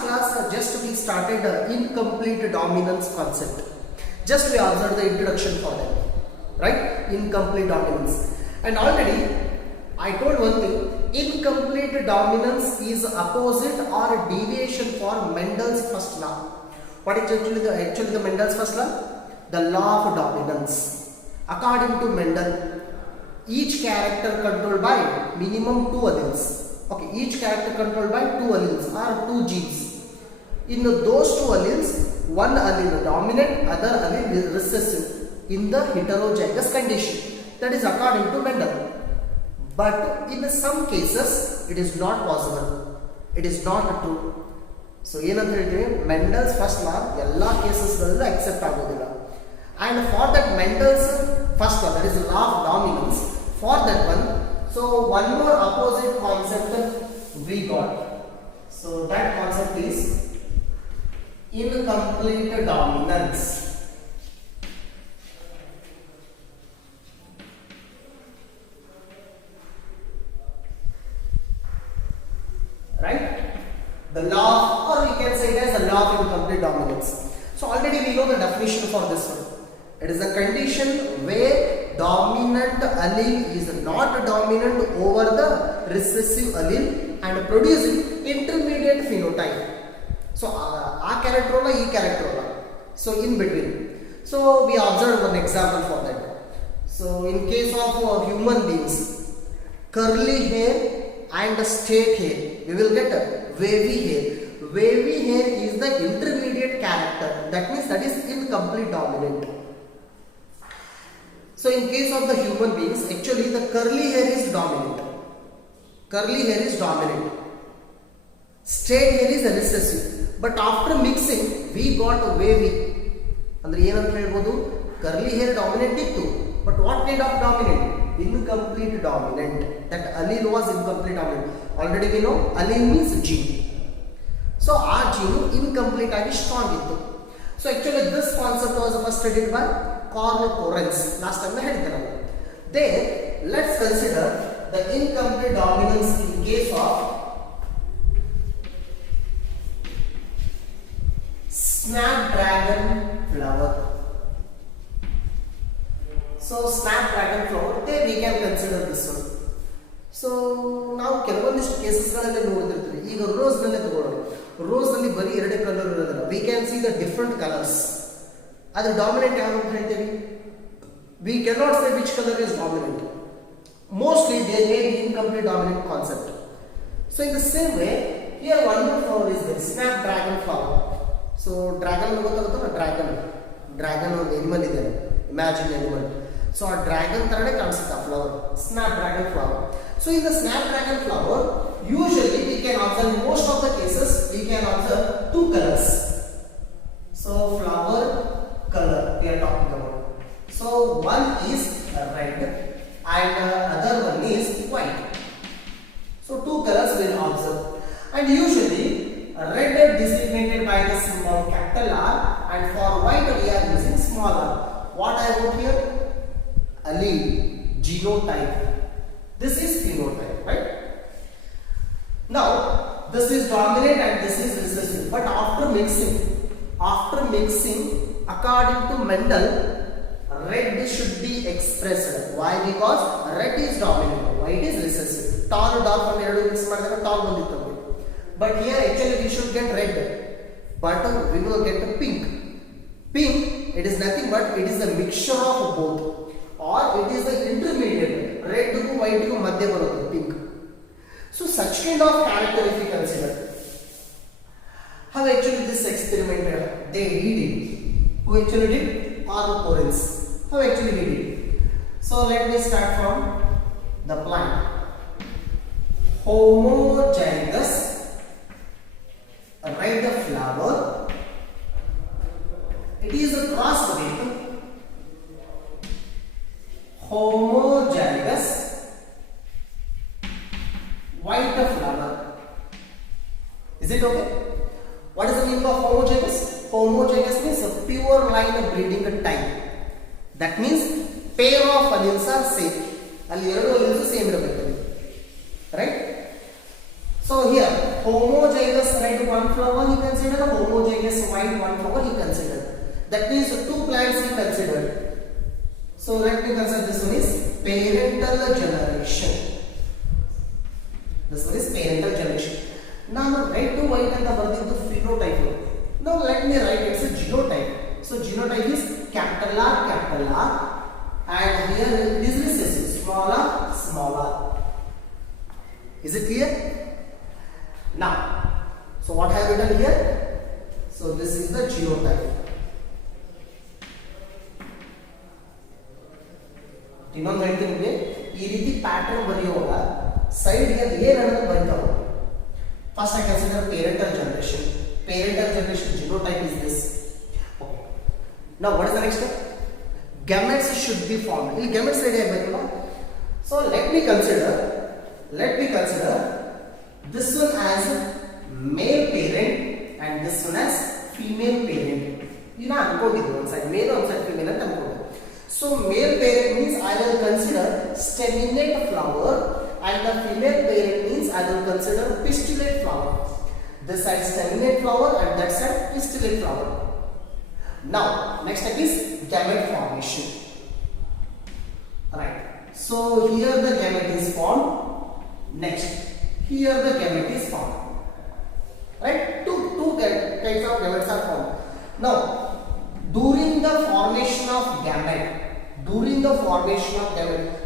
class just we started incomplete dominance concept. Just we observed the introduction for that, right? Incomplete dominance. And already I told one thing, incomplete dominance is opposite or deviation for Mendel's first law. What is actually the Mendel's first law? The law of dominance. According to Mendel, each character controlled by minimum 2 alleles. Okay, each character controlled by 2 alleles or 2 genes. In those 2 alleles, one allele dominant, other allele is recessive in the heterozygous condition. That is according to Mendel. But in some cases, it is not possible. It is not true. So, Mendel's first law, all cases accept agodilla. And for that Mendel's first law, that is the law of dominance, for that one, so one more opposite concept we got. So that concept is incomplete dominance. Right? The law, or we can say it as the law of incomplete dominance. So already we know the definition for this one. It is a condition where dominant allele is not dominant over the recessive allele and producing intermediate phenotype. So, a character or e character. So, in between. So, we observe one example for that. So, in case of human beings, curly hair and straight hair, we will get a wavy hair. Wavy hair is the intermediate character. That means that is incomplete dominant. So in case of the human beings, actually the curly hair is dominant. Curly hair is dominant. Straight hair is recessive. But after mixing, we got a wavy. Curly hair dominant ittu. But what kind of dominant? Incomplete dominant. That allele was incomplete dominant. Already we know allele means gene. So our gene incomplete and strong ittu. So actually this concept was first studied by Karl Lorenz. Last time I had it. Then let's consider the incomplete dominance in case of snapdragon flower. So snapdragon flower, there we can consider this one. So now ಕೆಲವೊಂದಿಷ್ಟು cases ಗಳಲ್ಲಿ ನೋಡಿರ್ತೀವಿ. ಈಗ rose ನಲ್ಲಿ ತಗೊಳ್ಳೋಣ. Rose ನಲ್ಲಿ ಬರೀ ಎರಡೇ colour ಇರೋದಿಲ್ಲ. We can see the different colors. Other dominant we cannot say which color is dominant. Mostly they may be incomplete dominant concept. So in the same way, here one more flower is there, snapdragon flower. So dragon dragon or animal is there. Imagine animal. So a dragon tarade kanisutta flower, snapdragon flower. So in the snapdragon flower, usually we can observe, in most of the cases we can observe 2 colors. So flower color we are talking about. So one is red and other one is white. So 2 colors we will observe, and usually red is designated by the symbol capital R, and for white we are using small r. What I wrote here? Allele, genotype. This is phenotype, right? Now this is dominant and this is recessive, but after mixing, according to Mendel, red should be expressed. Why? Because red is dominant, white is recessive. Tall, dark and ಎರಡು mix ಮಾಡಿದಾಗ tall ಬಂದಿತ್ತು. But here actually we should get red, but we will get pink. Pink, it is nothing but it is a mixture of both, or it is the intermediate. Red to white to madhya barutte pink. So such kind of character if we consider. How actually this experiment they did it? Who actually did? Karl Lorenz. How actually we did it? So let me start from the plant. Homozygous red flower. It is a cross with homozygous white flower. Is it okay? What is the meaning of homozygous? Homozygous means a pure line breeding type. That means pair of alleles are same. ಅಲ್ಲಿ ಎರಡು alleles same ಇರಬೇಕು. Right? So here homozygous red one flower write one flower he considered. That means two plants he considered. So let me consider this one is parental generation. This one is parental generation. Now red to white and the phenotype. Now let me write it's a genotype. So genotype is capital R, and here is recessive, small r. Is it clear? Now, so what I have written here? So this is the genotype. ಇನ್ನೊಂದು ಹೇಳ್ತೀನಿ ನಿಮಗೆ, ಈ ರೀತಿ pattern ಬರೆಯುವಾಗ side ಗೆ ಏನನ್ನು ಬರೀತಾವೆ. First I consider parental generation. Genotype is this. Okay. Now what is the next step? Gametes should be formed. ಇಲ್ಲಿ gametes ready ಆಗಬೇಕಲ್ಲ. So let me consider this one as male parent and this one as female parent. ಇದನ್ನ ಅನ್ಕೊಂಡಿದ್ದೀವಿ, ಒಂದು side ಮೇಲ್ ಒಂದು side female ಅಂತ ಅನ್ಕೊಂಡಿದ್ದೀವಿ. So male parent means I will consider staminate flower, and the female parent means I will consider pistillate flower. This side staminate flower and that side pistillate flower. Now next step is gamete formation. Right. So here the gamete is formed. Next, here the gamete is formed. Right? Two types of gametes are formed. Now, during the formation of gamete,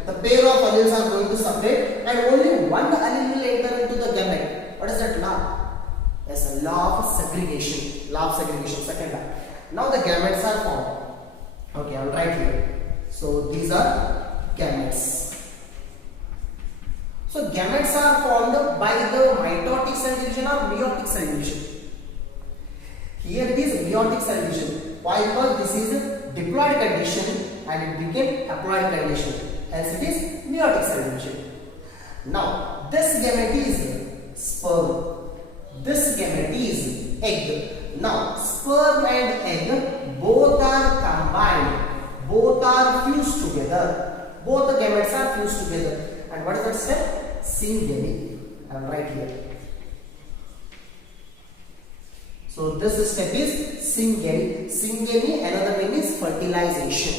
the pair of alleles are going to separate, and only one allele will enter into the gamete. What is that law? Yes, a law of segregation. Second law. Now the gametes are formed. Okay, I will write here. So these are gametes. So gametes are formed by the mitotic cell division or meiotic cell division. Here it is meiotic cell division. Why? Because this is a diploid condition and it became haploid condition. Hence it is meiotic cell division. Now this gamete is sperm. This gamete is egg. Now sperm and egg both are combined. Both are fused together. Both the gametes are fused together. And what is that step? Syngamy. I am right here. So this step is syngamy. Syngamy, another name is fertilization.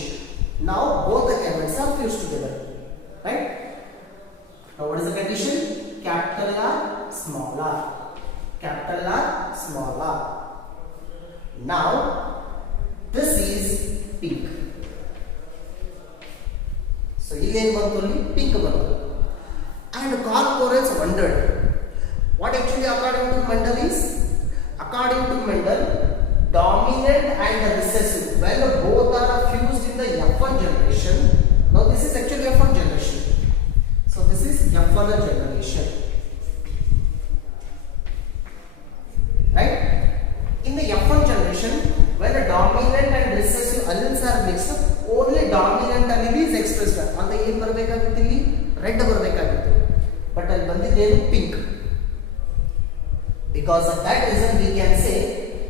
Now both the gametes are fused together. Right? Now what is the condition? Capital R, small r. Now this is pink. So here only pink bantu. And corporals wondered what actually according to Mendel is. According to Mendel, dominant and recessive, when both are fused in the F1 generation. Now this is actually F1 generation. So this is F1 generation. Right? In the F1 generation, when the dominant and recessive alleles are mixed, only dominant allele is expressed. And the ಏನು ಬರಬೇಕಾಗಿತ್ತು ಇಲ್ಲಿ red ಬರಬೇಕಾಗಿತ್ತು, but ಅಲ್ಲಿ ಬಂದಿದ್ದೇನು pink. Because of that reason we can say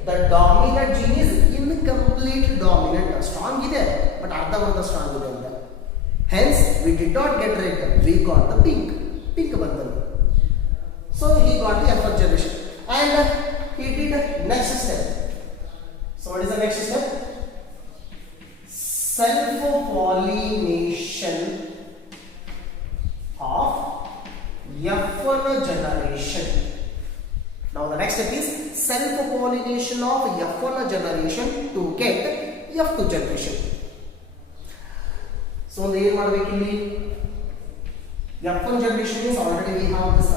the dominant gene is incomplete dominant. Strong ಇದೆ but ಅರ್ಧವರ್ಧ strong ಇದೆ ಅಂತ. Hence we did not get red, we got the pink ಬಂತಲ್ಲ. So he got the F1 generation and he did next step. So what is the next step? Self pollination of F1 generation. Now the next step is self pollination of F1 generation to get F2 generation. So ಏನು ಮಾಡಬೇಕು ಇಲ್ಲಿ? F1 generation is already we have this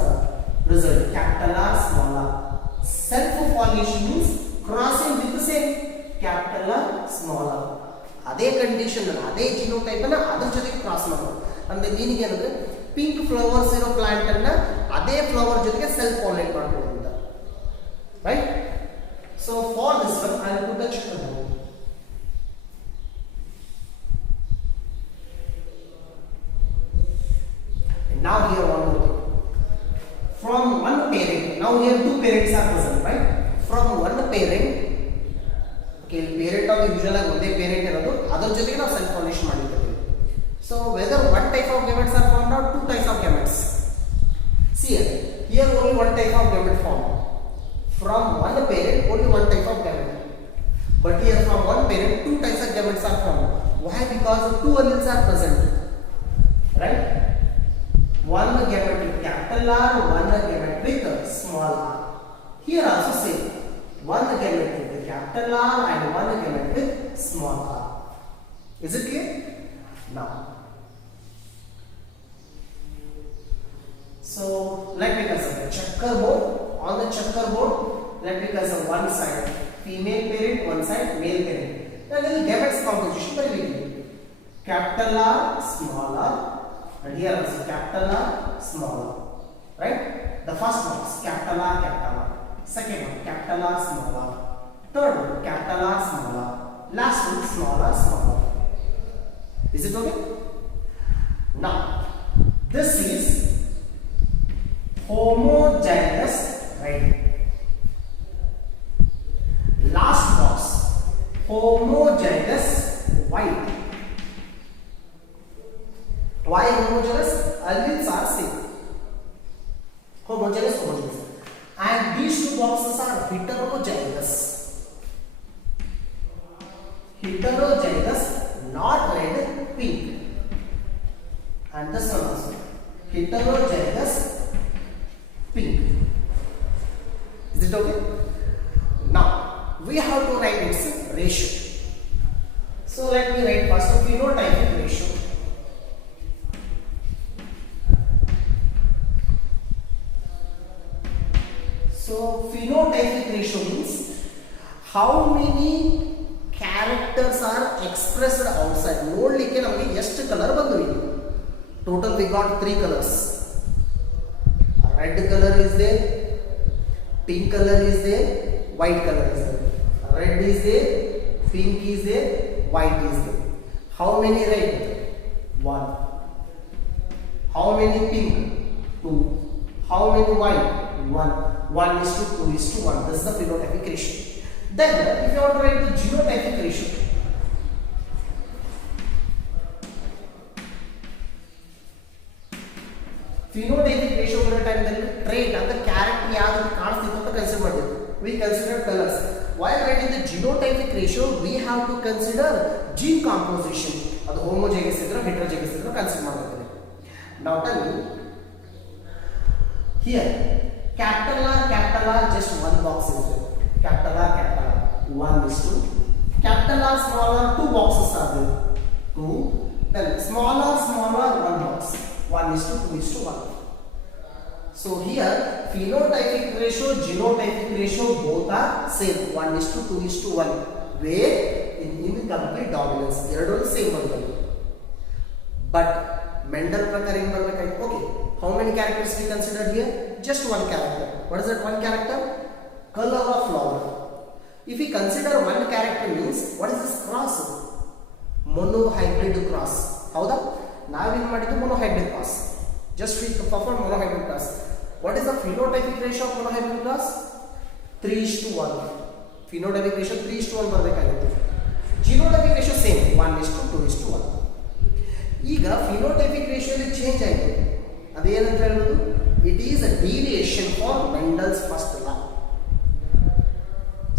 result, capital R, small r. Self pollination means crossing with the same capital R, small r. ಅದೇ condition ಅದೇ genotype ಅನ್ನ ಅದರ ಜೊತೆಗೆ cross ಮಾಡೋದು. ಅಂದ್ರೆ ಮೀನಿಂಗ್ ಏನಂದ್ರೆ ಪಿಂಕ್ ಫ್ಲವರ್ಸ್ ಇರೋ ಪ್ಲಾಂಟ್ ಅನ್ನ ಅದೇ ಫ್ಲವರ್ ಜೊತೆಗೆ ಸೆಲ್ಫ್ ಪಾಲಿನೇಟ್ ಮಾಡಬಹುದು ಅಂತ. Right? So for this one I will put the checkerboard. And now here one more thing. From one parent, now here two parents are present, right? From one parent, okay, parent of usual ಆಗಿ ಒಂದೇ parent ಇರೋದು, ಅದರ ಜೊತೆಗೆ ನಾವು self pollination ಮಾಡಿರ್ತೀವಿ. So whether one type of gametes are formed or two types of gametes. See here only one type of gamete formed. From one parent only one type of gamete. But here from one parent, two types of gametes are formed. Why? Because two alleles are present. Right? One gamete with capital R, one gamete with small r. Here also same. One gamete with capital R and one gamete with small r. Is it clear? Now. So let me consider checkerboard. On the checkerboard, let me consider one side female parent, one side male parent. Then the gametes composition very easy. Capital R, small r, and here also capital R, small r. Right? The first box capital R, capital R. Second one capital R, small r. Third one capital R, small r. Last one small r, small r. Is it okay? Now, this is homozygous red. Last box homozygous white. Why homozygous? Alleles are same. Homozygous. And these two boxes are heterozygous. Heterozygous, not red, pink. And this one also. Heterozygous, pink. Is it okay? Now, we have to write its ratio. So let me write first a phenotypic ratio. So phenotypic ratio means how many characters are expressed outside. ನೋಡಲಿಕ್ಕೆ ನಮಗೆ ಎಷ್ಟು colour ಬಂದವು ಇಲ್ಲಿ. Total we got 3 colors. Red color is there, pink color is there, white color is there. Red is there, pink is there, white is there. How many red? 1. How many pink? 2. How many white? 1. 1 is to 2 is to 1. This is the phenotypic ratio. Then, if you want to write the genotypic ratio, phenotypic ratio for a time then trait and the character ಯಾವುದು ಕಾಣಿಸ್ತಿತ್ತು ಅಂತ consider ಮಾಡಿದ್ವಿ. We consider colors. While writing the genotypic ratio, we have to consider gene composition. ಅದು homozygous ಇದ್ರೆ heterozygous ಇದ್ರೆ consider ಮಾಡಬೇಕು. Now tell me, here capital R, just one box is there. Capital R, 1 is to capital R, small r, 2 boxes are there. 2. Then small r, 1 box. 1 is to 2 is to 1. So here phenotypic ratio, genotypic ratio both are same. 1 is to 2 is to 1. Where in incomplete dominance, ಎರಡೂ same ಬರ್ತವೆ. But Mendel ಪ್ರಕಾರ ಏನು ಬರಬೇಕಾಯ್ತು? Okay, how many characters we considered here? Just one character. What is that one character? Color of flower. If we consider one character means what is this cross? Monohybrid cross. ಹೌದಾ? ನಾವೇನು ಮಾಡಿದ್ದು monohybrid cross. Just we perform monohybrid cross. What is the phenotypic ratio of monohybrid cross? 3:1. Phenotypic ratio 3:1 ಬರಬೇಕಾಗಿತ್ತು. Genotypic ratio same 1:2:1. ಈಗ phenotypic ratio ಅಲ್ಲಿ change ಆಯಿತು. ಅದೇನಂತ ಹೇಳೋದು? It is a deviation for Mendel's first law.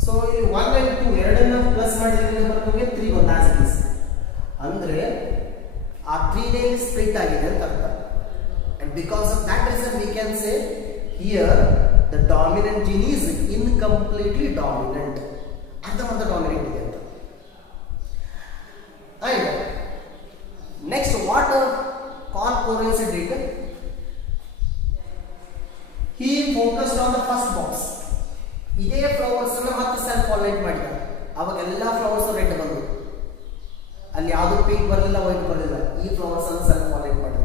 So ಇಲ್ಲಿ 1 and 2 ಎರಡನ್ನ plus ಮಾಡಿದ್ರೆ ಬರ್ತವೆ 3 ಬಂದ as it is. ಅಂದ್ರೆ ಆ 3 ನೇ ಸ್ಪ್ಲಿಟ್ ಆಗಿದೆ ಅಂತ ಅರ್ಥ. And because of that reason we can say here the dominant gene is incompletely dominant. ಅರ್ಧಮರ್ಧ dominant ಇದೆ ಅಂತ. And next what Carl Corenz did, he focused on the first box. ಇದೇ flowers ಅನ್ನು ಮತ್ತೆ ಸೆಲ್ಫ್ ಪಾಲಿನೇಟ್ ಮಾಡಿದ. ಅವಾಗ ಎಲ್ಲ flowers red ಬಂದವು, ಅಲ್ಲಿ ಯಾವುದು ಪಿಂಕ್ ಬರಲಿಲ್ಲ, ವೈಟ್ ಬರಲಿಲ್ಲ. ಈ ಫ್ಲವರ್ಸ್ ಅನ್ನು ಸೆಲ್ಫ್ ಪಾಲಿನೇಟ್ ಮಾಡಿದ.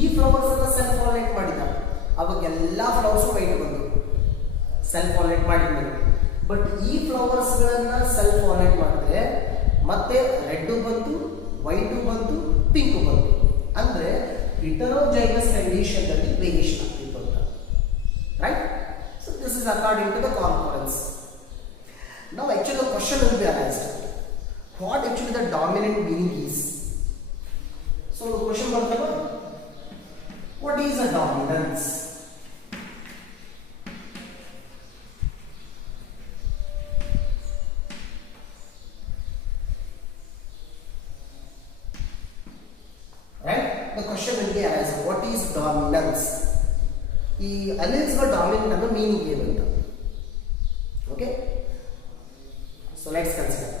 ಈ ಫ್ಲವರ್ಸ್ ಅನ್ನು ಸೆಲ್ಫ್ ಪಾಲಿನೇಟ್ ಮಾಡಿದ, ಅವಾಗ ಎಲ್ಲ ಫ್ಲವರ್ಸ್ ವೈಟ್ ಬಂದವು ಸೆಲ್ಫ್ ಪಾಲಿನೇಟ್ ಮಾಡಿದ್ಮೇಲೆ. ಬಟ್ ಈ ಫ್ಲವರ್ಸ್ ಗಳನ್ನ ಸೆಲ್ಫ್ ಪಾಲಿನೇಟ್ ಮಾಡಿದ್ರೆ ಮತ್ತೆ ರೆಡ್ ಬಂತು, ವೈಟ್ ಬಂತು, ಪಿಂಕ್ ಬಂತು. ಅಂದ್ರೆ heterozygous ಕಂಡೀಷನ್ ಅಲ್ಲಿ ವೇರಿಯೇಷನ್ ಆಗ್ತಿತ್ತು ಅಂತ. Right? So this is according to the concurrence. Now actually the question will be asked, what actually the dominant meaning is? So the question bantala, what is a dominance? the question will be arising, what is dominance? ಈ alleles dominant ಅನ್ನೋ meaning ಏನು ಅಂತ. Okay, so let's consider.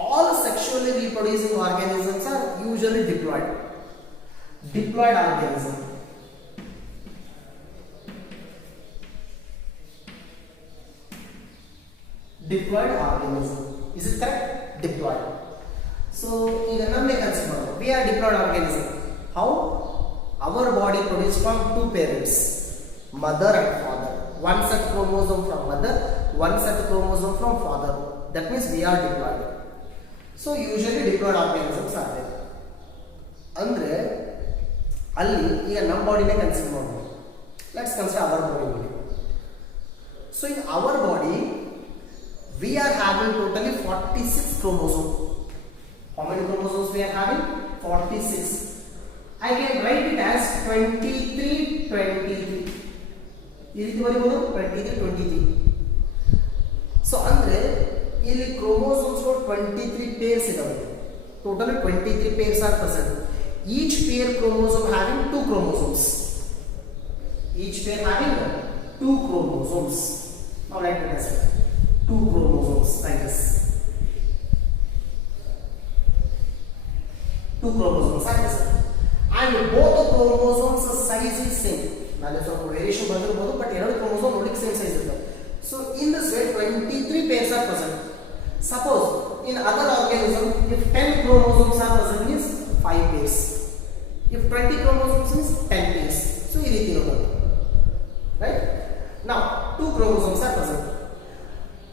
All sexually reproducing organisms are usually diploid. Diploid organism. Diploid organism. Is it correct? Diploid. So, ಈಗ ನಮ್ಮೇ consider ಮಾಡೋಣ. We are diploid organism. How? Our body produces from two parents, mother and father. One set chromosome from mother, one set chromosome from father. That means we are diploid. So, usually diploid organisms are there. ಅಂದ್ರೆ ಅಲ್ಲಿ ಈಗ ನಮ್ಮ ಬಾಡಿನೇ consider ಮಾಡೋಣ. Let's consider our body. So, in our body, we are having totally 46 chromosomes. How many chromosomes we are having? 46. I can write it as 23, 23. ಈ ರೀತಿ ಬರೀಬಹುದು 23, 23. So ಅಂದ್ರೆ ಇಲ್ಲಿ chromosomes 23 pairs ಇದಾವೆ. Totally 23 pairs are present. Each pair chromosome having 2 chromosomes. Each pair having 2 chromosomes. Now write it as 2 chromosomes like this. 2 chromosomes are present. And both the chromosomes size is same. Now there is some variation ಬಂದಿರಬಹುದು, but ಎರಡು chromosome ನೋಡಲಿಕ್ಕೆ same size ಇರುತ್ತೆ. So in this way 23 pairs are present. Suppose in other organism if 10 chromosomes are present means 5 pairs. If 20 chromosomes means 10 pairs. So ಈ ರೀತಿ ಇರುತ್ತೆ. Right? Now 2 chromosomes are present.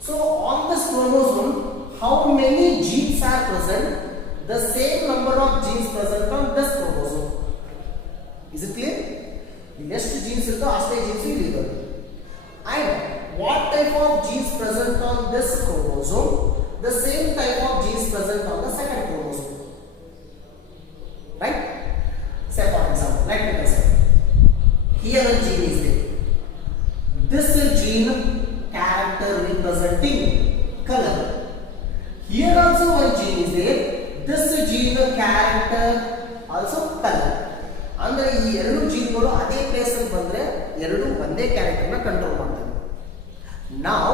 So on this chromosome how many genes are present? The same number of genes present on this chromosome. Is it clear? ಎಷ್ಟು genes ಇರುತ್ತೋ ಅಷ್ಟೇ genes ಇರುತ್ತೆ. And what type of genes present on this chromosome? The same type of genes present on the second chromosome. Right? Say for example, let me consider. Here a gene is there. This gene character representing color. Here also one gene is there. This gene character also color. ಅಂದ್ರೆ ಈ ಎರಡು ಜೀನ್ಗಳು ಅದೇ place ಅಲ್ಲಿ ಬಂದ್ರೆ ಎರಡು ಒಂದೇ character ನ control ಮಾಡ್ತವೆ. Now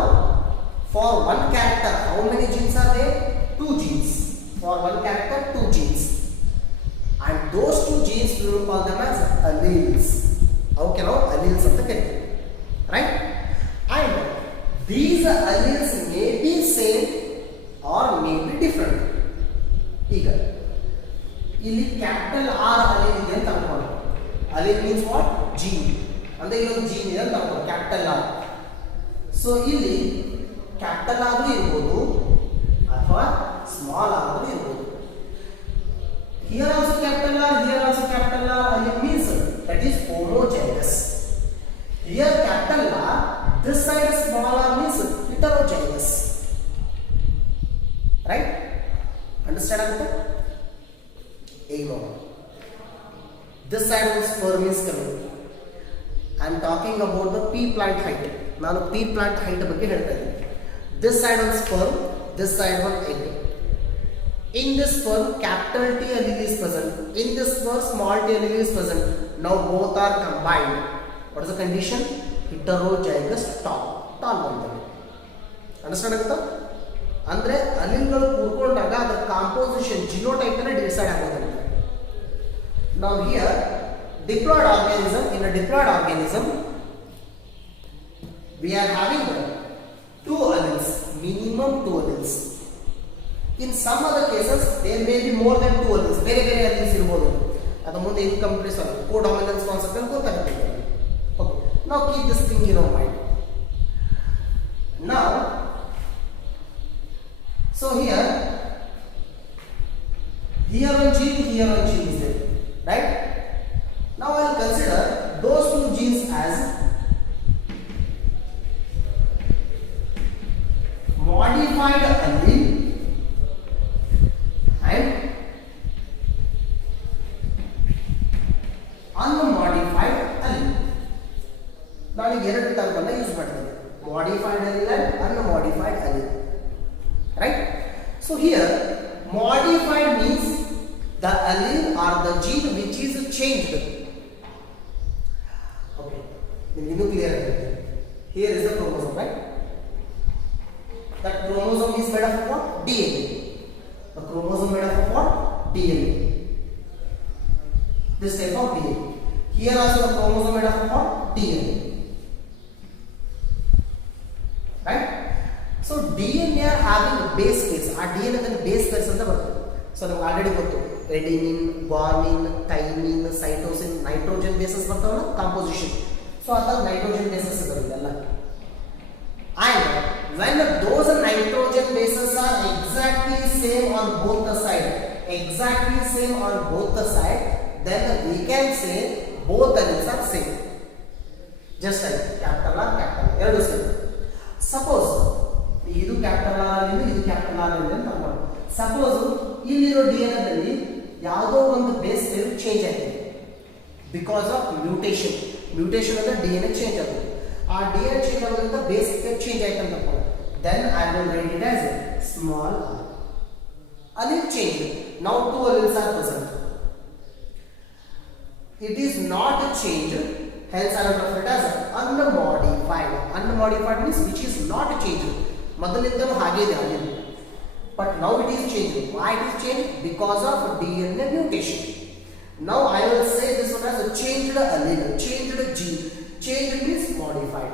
for one character how many genes are there? 2 genes. For one character 2 genes. And those 2 genes we will call them as alleles. ಅವಕ್ಕೆ ನಾವು alleles ಅಂತ ಕರೀತೀವಿ. Right? And these alleles may be same or may be different. ಈಗ ಇಲ್ಲಿ capital R allele ಇದೆ ಅಂತ ಅನ್ಕೊಂಡು. Allele means what? Gene. ಅಂದ್ರೆ ಇಲ್ಲೊಂದು ಜೀನ್ ಇದೆ ಅಂತ ಅನ್ಕೊಂಡು, ಕ್ಯಾಪಿಟಲ್ ಆರ್. ಸೊ ಇಲ್ಲಿ ಕ್ಯಾಪಿಟಲ್ ಆದ್ರೂ ಇರ್ಬೋದು ಅಥವಾ ಸ್ಮಾಲ್ ಆದ್ರೂ ಇರ್ಬೋದು. Here also capital R, here also capital R. Allele means that is homozygous. Here capital R, this side small R means heterozygous. Right? Understand ಆಗುತ್ತೆ? Ignore. This side of sperm is coming. I am talking about the pea plant height. ನಾನು pea plant height ಬಗ್ಗೆ ಹೇಳ್ತಾ ಇದ್ದೀನಿ. This side of sperm, this side of egg. In this sperm, capital T allele is present. In this sperm, small t allele is present. Now both are combined. What is the condition? Heterozygous tall ಬಂದಿದೆ. Understand ಆಗುತ್ತಾ? ಅಂದ್ರೆ ಅಲಿಲ್ಗಳು ಕೂಡ್ಕೊಂಡಾಗ ಅದರ composition genotype ಅನ್ನು decide ಆಗೋದಿಲ್ಲ. Now here diploid organism, in a diploid organism we are having 2 alleles, minimum 2 alleles. In some other cases there may be more than 2 alleles. ಬೇರೆ ಬೇರೆ alleles ಇರಬಹುದು. ಅದು ಮುಂದೆ ಇನ್ಕಂಪ್ಲೀಟ್ ಆಗುತ್ತೆ. ಕೋಡಾಮಿನೆನ್ಸ್ ಕಾನ್ಸೆಪ್ಟ್ ಅಂತ ಗೊತ್ತಾಗುತ್ತೆ. Okay, now keep this thing in your mind. Now so here one gene, here one gene is there, right? Now I will consider those 2 genes as modified allele and unmodified allele. ನಾನು ಎರಡು term ಅನ್ನು use ಮಾಡ್ತೀನಿ, modified allele and unmodified allele. Right? So here modified means the allele changed. Okay, the nuclear. Here is the chromosome, right? That chromosome is made up of what? DNA. The chromosome made up of what? DNA. This type of DNA. Here also the chromosome made up of what? DNA. Right? So DNA are having a base pairs. Our DNA then base pairs anta bartade. So ನಾವು already ಗೊತ್ತು adenine, guanine, thymine, cytosine, nitrogen bases ಬರ್ತಾವಲ್ಲ composition. So ಅದಾಗ nitrogen bases ಇದಾವೆಲ್ಲ. And when those nitrogen bases are exactly same on both the side, then we can say both alleles are same. Just like capital R, capital R, ಎರಡು same. Suppose ಇದು capital R ಅಲ್ಲಿ ಇದು capital R ಅಲ್ಲಿ ಅಂತ ಅನ್ಕೊಳ್ಳಿ. Suppose ಇಲ್ಲಿರೋ DNA ದಲ್ಲಿ ಯಾವುದೋ ಒಂದು ಬೇಸ್ ಪೇರ್ ಚೇಂಜ್ ಆಗಿದೆ ಬಿಕಾಸ್ ಆಫ್ ಮ್ಯೂಟೇಷನ್. ಮ್ಯೂಟೇಷನ್ ಅಂದ್ರೆ DNA ಚೇಂಜ್ ಆಗುತ್ತೆ. ಆ DNA ಚೇಂಜ್ ಆಗೋದ್ರಿಂದ ಬೇಸ್ ಪೇರ್ ಚೇಂಜ್ ಆಯ್ತು ಅಂತ ಅನ್ಕೊಳ್ಳಿ. Then I will write it as small r. Allele change. Now two alleles are present. It is not a change. Hence I will refer it as unmodified. Unmodified means which is not changed. ಮೊದಲಿಂದಲೂ ಹಾಗೆ ಇದೆ allele. But now it is changed. Why it is changed? Because of DNA mutation. Now I will say this one as a changed allele, changed gene. Changed means modified.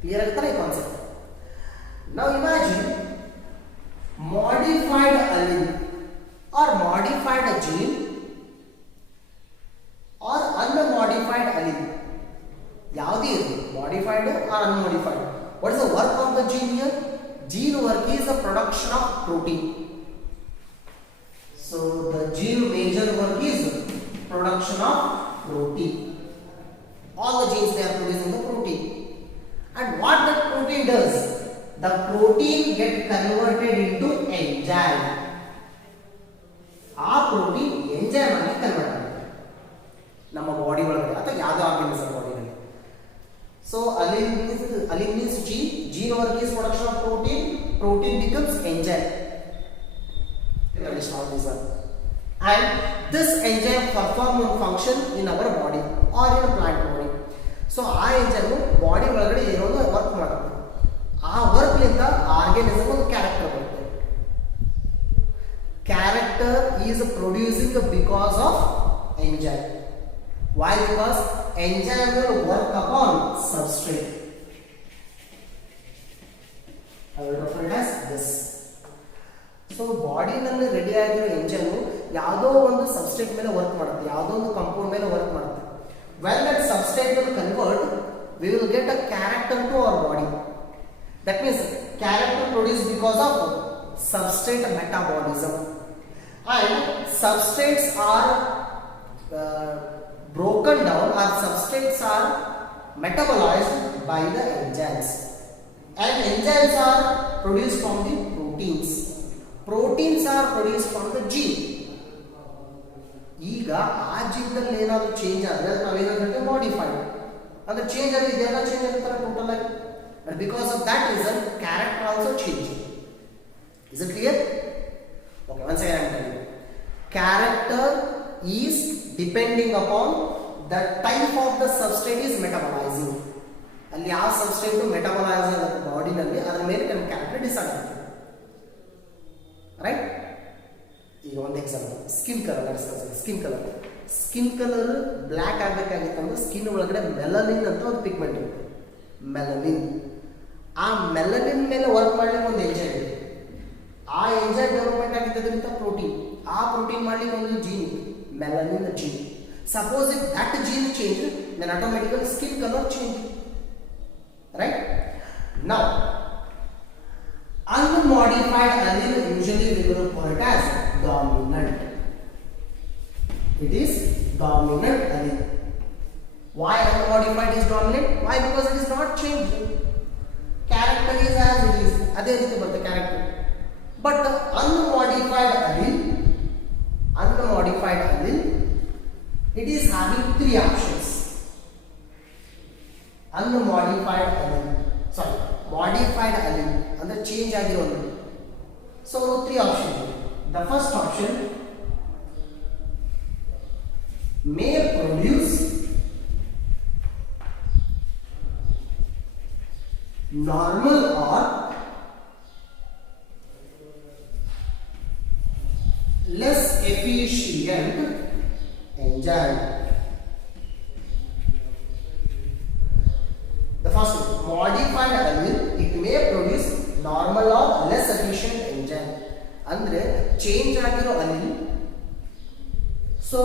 Clear agta na concept? Now imagine modified allele or modified gene or unmodified allele. ಯಾವುದು ಇರಲಿ, modified or unmodified. What is the work of the gene here? Gene work is the production of protein. So the gene major work is production of protein. All the genes they are producing the protein. And what that protein does? The protein get converted into enzyme. ಆ protein enzyme ಆಗಿ convert ಆಗುತ್ತೆ ನಮ್ಮ body ಒಳಗಡೆ ಅಥವಾ ಯಾವುದೇ organism ಬಾಡಿನಲ್ಲಿ. So allele means gene. Gene work is production of protein. Protein becomes enzyme. And this enzyme perform one function in our body or in a plant body. So ಆ enzyme body ಒಳಗಡೆ ಏನೋ ಒಂದು work ಮಾಡುತ್ತೆ. ಆ work ಲಿಂದ organism ಒಂದು character ಬರುತ್ತೆ. Character is producing because of enzyme. Why? Because enzyme will work upon substrate. I will refer it as this. So body ನಲ್ಲಿ ರೆಡಿ ಆಗಿರೋ ಎಂಜೈಮ್ ಯಾವುದೋ ಒಂದು ಸಬ್ಸ್ಟ್ರೇಟ್ ಮೇಲೆ ವರ್ಕ್ ಮಾಡುತ್ತೆ, ಯಾವುದೋ ಒಂದು ಕಾಂಪೌಂಡ್ ಮೇಲೆ ವರ್ಕ್ ಮಾಡುತ್ತೆ. When that substrate will convert, we will get a character to our body. That means character produced because of substrate metabolism. And substrates are broken down, or substrates are metabolized by the enzymes. And enzymes are produced from the proteins. Proteins are produced from the gene. ಈಗ ಆ ಜೀನ್ನಲ್ಲಿ ಏನಾದರೂ change ಆದರೆ ನಾವೇನಾಗುತ್ತೆ modified ಅಂದ್ರೆ change ಆಗಿ ಇದೆಲ್ಲ change ಆಗ್ತಾರೆ total ಆಗಿ. And because of that reason character also change. Is it clear? Okay, once again I am telling you. Character is depending upon the type of the substrate is metabolizing. ಅಲ್ಲಿ ಯಾವ substrate ಮೆಟಾಬಲೈಸ್ ಆಗುತ್ತೆ ಬಾಡಿನಲ್ಲಿ ಅದರ ಮೇಲೆ ನಮ್ಮ character decide ಆಗುತ್ತೆ. Right? ಈಗ ಒಂದು example skin colour ನಡೆಸ್ತಾರೆ. ಸ್ಕಿನ್ ಕಲರ್ ಬ್ಲ್ಯಾಕ್ ಆಗಬೇಕಾಗಿತ್ತಂದ್ರೆ ಸ್ಕಿನ್ ಒಳಗಡೆ ಮೆಲನಿನ್ ಅಂತ ಒಂದು ಪಿಗ್ಮೆಂಟ್ ಇರುತ್ತೆ, ಮೆಲನಿನ್. ಆ ಮೆಲನಿನ್ ಮೇಲೆ ವರ್ಕ್ ಮಾಡಲಿಕ್ಕೆ ಒಂದು ಎಂಜೈಮ್ ಇದೆ. ಆ ಎಂಜೈಮ್ ಡೆವಲಪ್ಮೆಂಟ್ ಆಗಿದ್ದರಿಂದ ಪ್ರೋಟೀನ್, ಆ ಪ್ರೋಟೀನ್ ಮಾಡಲಿಕ್ಕೆ ಒಂದು ಜೀನ್ ಇದೆ, melanin gene. Suppose if that gene change, then automatically skin colour change. Right? Now unmodified allele usually we will call it as dominant. It is dominant allele. Why unmodified is dominant? Why? Because it is not changed. Character is as it is. Adhe riti barutte character. But the unmodified allele, it is having three options. Unmodified allele. Sorry, modified allele. ಅಂದ್ರೆ change ಆಗಿರೋದು. So 3 option. The first option normal or less efficient enzyme. The first one, modified allele, it may produce normal or less efficient enzyme. ಅಂದ್ರೆ change ಆಗಿರೋ allele so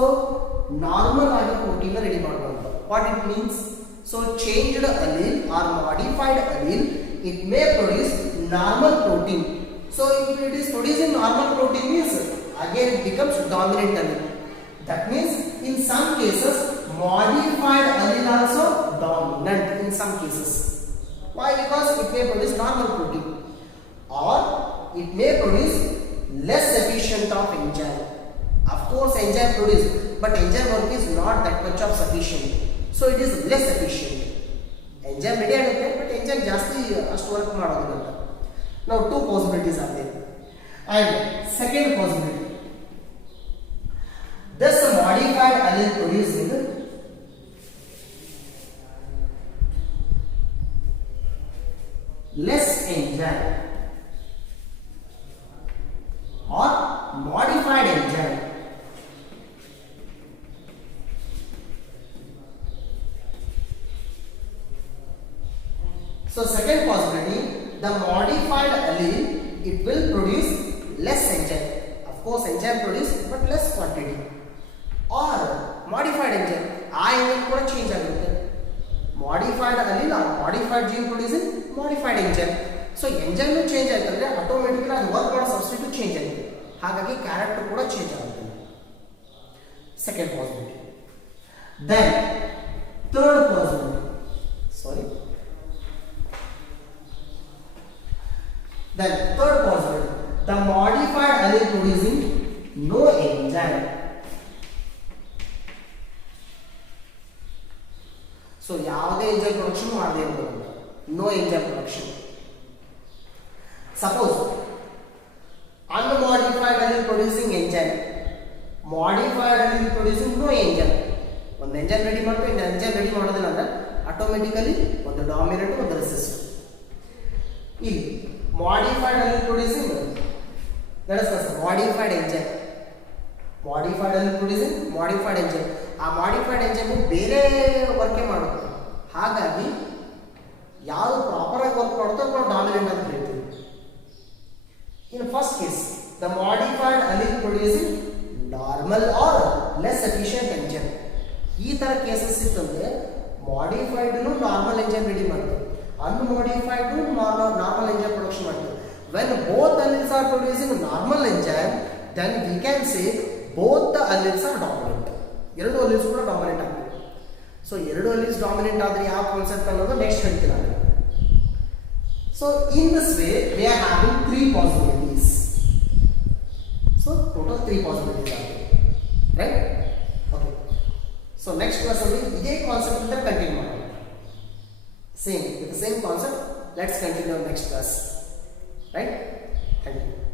normal ಆಗಿ protein ready ಮಾಡಬಹುದು. What it means? So changed allele or modified allele, it may produce normal protein. So if it is producing normal protein means again it becomes dominant allele. That means in some cases modified allele also dominant in some cases. Why? Because it may produce normal protein or it may produce less efficient of enzyme. Of course enzyme produce, but enzyme work is not that much of sufficient. So it is less efficient. Enzyme ready ಆಗುತ್ತೆ but enzyme ಜಾಸ್ತಿ ಅಷ್ಟು work ಮಾಡೋದಿಲ್ಲ. Now two possibilities are there. And second possibility, thus modified allele producing less enzyme or modified enzyme. So second possibility, the modified allele, it will produce less enzyme. Of course enzyme produce but less quantity. Or modified enzyme, ಆ enzyme ಕೂಡ change ಆಗುತ್ತೆ. Modified allele or modified gene producing modified enzyme. So enzyme change ಆಯ್ತಂದ್ರೆ automatically ಅದು work ಮಾಡೋ substitute change ಆಗುತ್ತೆ. ಹಾಗಾಗಿ character ಕೂಡ change ಆಗುತ್ತೆ. Second possibility. Then third possibility. Then third possibility, the modified allele producing no enzyme. So ಯಾವುದೇ enzyme production ಮಾಡದೇ ಇರೋದು, no enzyme production. Suppose unmodified allele producing enzyme, modified allele producing no enzyme. ಒಂದು enzyme ready ಮಾಡ್ತಾರೆ, ಒಂದು enzyme ready ಮಾಡೋದಿಲ್ಲ ಅಂದ್ರೆ automatically ಒಂದು dominant ಒಂದು ರೆಸಿಸ್ಟರ್. ಇಲ್ಲಿ modified allele producing, let us consider modified enzyme. Modified allele producing modified enzyme. ಆ modified enzyme ಬೇರೆ ವರ್ಕ್ ಮಾಡುತ್ತೆ. ಹಾಗಾಗಿ ಯಾವುದು ಪ್ರಾಪರ್ ಆಗಿ ವರ್ಕ್ ಮಾಡುತ್ತೋ ನಾವು ಡಾಮಿನೆಂಟ್ ಅಂತ ಹೇಳ್ತೀವಿ. In first case, the modified allele producing normal or less efficient enzyme. ಈ ತರ ಕೇಸಸ್ ಇತ್ತಂದ್ರೆ modified ನಾರ್ಮಲ್ ಎಂಜೈಮ್ ರೆಡಿ ಮಾಡ್ತಾರೆ, unmodified normal enzyme production ಮಾಡ್ತಾರೆ. When both alleles are producing normal enzyme, then we can say both the alleles are dominant. ಎರಡು alleles ಕೂಡ dominant ಆಗ್ತವೆ. So ಎರಡು alleles dominant ಆದ್ರೆ ಯಾವ ಕಾನ್ಸೆಪ್ಟ್ ಅನ್ನೋದು ನೆಕ್ಸ್ಟ್ ಹೇಳ್ತೀನಿ ನಾನು. So in this way we are having three possibilities. So total three possibilities are there, right? Okay. So next class ಅಲ್ಲಿ ಇದೇ ಕಾನ್ಸೆಪ್ಟ್ ಅಂತ ಕಂಟಿನ್ಯೂ ಮಾಡೋಣ. Same with the same concept. Let's continue next class. Right? Thank you.